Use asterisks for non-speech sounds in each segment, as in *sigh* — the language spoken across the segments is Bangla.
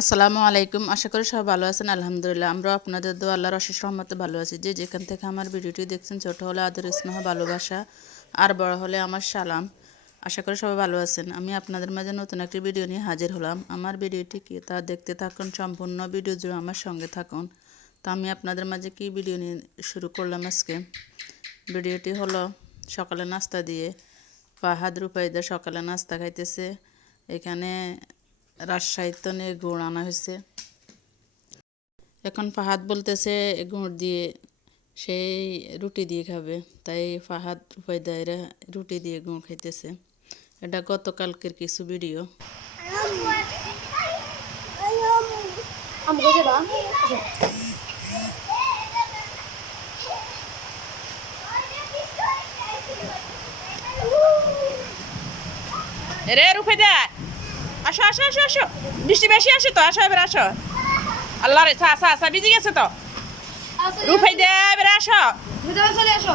আসসালামু আলাইকুম। আশা করি সবাই ভালো আছেন। আলহামদুলিল্লাহ আমরা আপনাদের দো আল্লাহর অশেষ রহমতে ভালো আছি। যে যেখান থেকে আমার ভিডিওটি দেখছেন, ছোট হলে আদর, স্নেহ, ভালোবাসা, আর বড় হলে আমার সালাম। আশা করি সবাই ভালো আছেন। আমি আপনাদের মাঝে নতুন একটি ভিডিও নিয়ে হাজির হলাম। আমার ভিডিওটি কী তা দেখতে থাকুন, সম্পূর্ণ ভিডিও জুড়ে আমার সঙ্গে থাকুন। তো আমি আপনাদের মাঝে কি ভিডিও নিয়ে শুরু করলাম আজকে? ভিডিওটি হলো সকালে নাস্তা দিয়ে। ফাহাদ রূপাইদা সকালে নাস্তা খাইতেছে। এখানে রাজশাহীতে নিয়ে গুড় আনা হয়েছে। এখন ফাহাদ বলতেছে গুড় দিয়ে সেই রুটি দিয়ে খাবে। তাই ফাহাদ রূপাইদায়রা রুটি দিয়ে গুড় খাইতেছে। এটা গতকালকের কিছু ভিডিও। রে রূপাইদা আসো আসো আসো আসো। বৃষ্টি বেশি আসে তো আসো এবার আসো। আল্লাহ রে আসা আসা বিজি ভিজে গেছে তো। রুফাই এবার আসো। চলে আসো।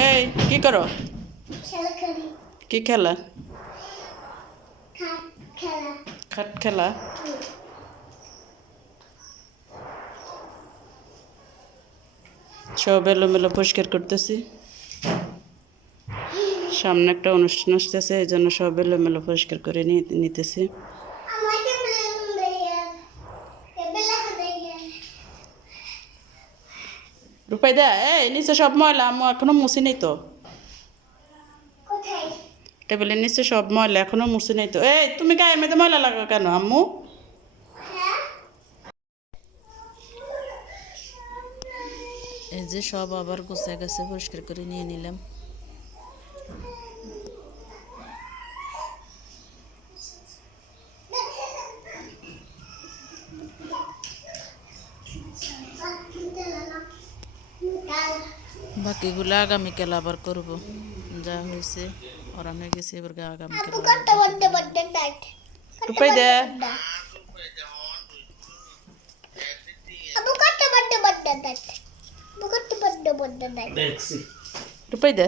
এই কি করো খেলা করি কি খেলা খাট খেলা সব এলোমেলো পরিষ্কার করতেছি। সামনে একটা অনুষ্ঠান আসতেছে, এই জন্য সব এলোমেলো পরিষ্কার করে নিতেছি। আমাকে প্লেন দেয়া কেবলা দেয়া রূপাই দা এই নিচে সব ময়লা আমি এখনও মুছি নেই তো? টেবিলের নিচে সব ময়লা এখনও মুছি নেই তো। এই, তুমি গায়ের মধ্যে ময়লা লাগাও কেন, আম্মু? এই যে সব আবার গোছা গেছে পরিষ্কার করে নিয়ে নিলাম। বাকিগুলো আগামীকাল আবার করব। যা হয়েছে ওরা হয়ে গেছে এবার আগামীকাল আবার কত বড় বড় টাইট রূপাই দে আবু কত বড় বড় টাইট আবু কত বড় বড় টাইট রূপাই দে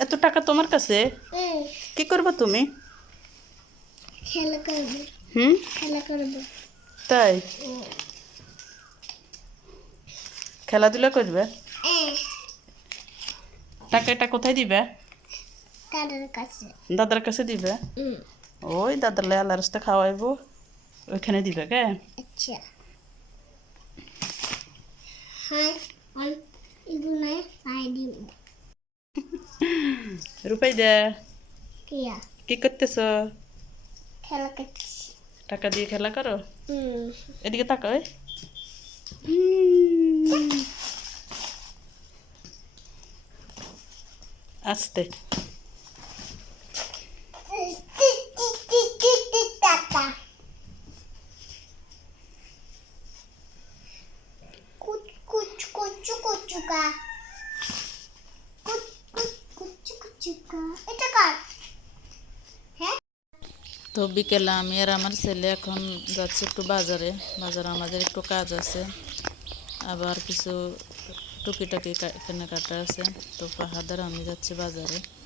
এত টাকা তোমার কাছে হুম কি করবে তুমি খেলা করব হুম খেলা করব তাই খেলাধুলা করবে এ টাকা এটা কোথায় দিবে? দাদার কাছে। দাদার কাছে দিবে? ওই দাদার লাই আল্লাহ রাস্তা খাওয়াইবো। ওইখানে দিবে কে? আচ্ছা। *laughs* রূপাই দে। কি করতেছ? খেলা করছি। টাকা দিয়ে খেলা করো? এদিকে তাকাও হ্যাঁ তো বিকেলে আমি আর আমার ছেলে এখন যাচ্ছি একটু বাজারে বাজারে আমাদের একটু কাজ আছে আবার কিছু টুকিটাকি কা- কেনাকাটা আছে। তো পাহাদার আমি যাচ্ছি বাজারে।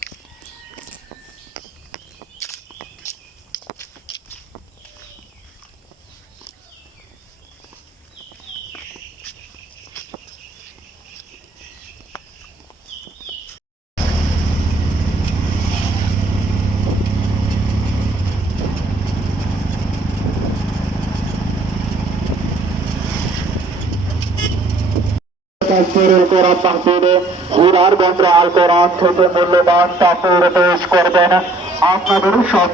মাহফিলে হুরার বন্দ্র আল কোরআন থেকে মূল্যবান তাফসীর পেশ করবেন। আপনাদের সব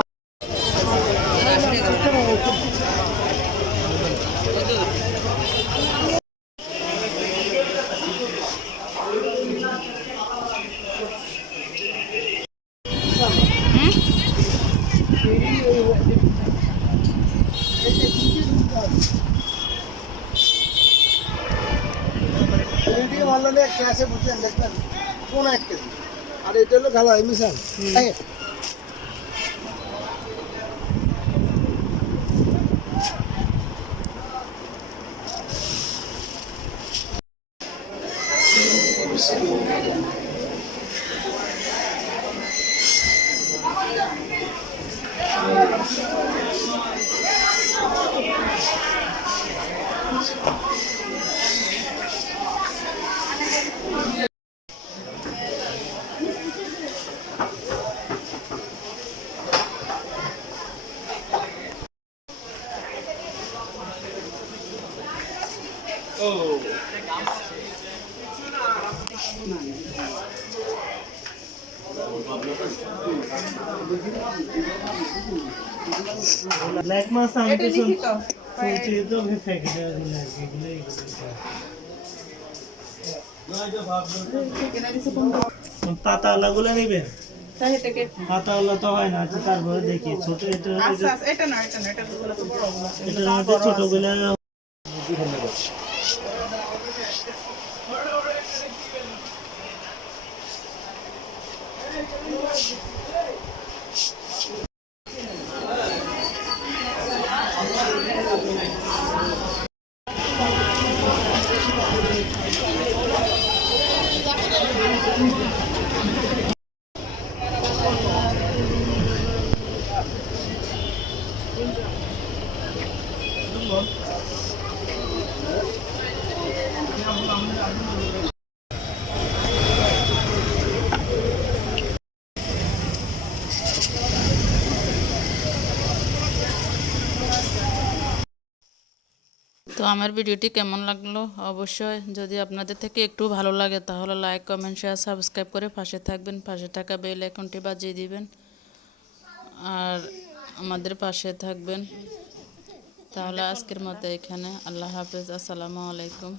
দেখবেন কোন এক কেজি। আর এটা হলো খেলা মিশাল ব্ল্যাক মাছ আমি তো আমি ফেঁকে দেওয়া দিন আর কি এগুলো এগুলো পাতাওয়ালা গুলো নেবেন পাতাওয়ালা তো হয় না আচ্ছা তারপরে দেখি। ছোট এটা এটা না এটা না এটা ছোটগুলো তো আমার ভিডিওটি কেমন লাগল? অবশ্যই যদি আপনাদের থেকে একটু ভালো লাগে, তাহলে লাইক কমেন্ট শেয়ার সাবস্ক্রাইব করে পাশে থাকবেন। পাশে থাকা বেল আইকনটি বাজিয়ে দিবেন। আর আমাদের পাশে থাকবেন। তাহলে আজকের মতো এখানে। আল্লাহ হাফেজ। আসসালামু আলাইকুম।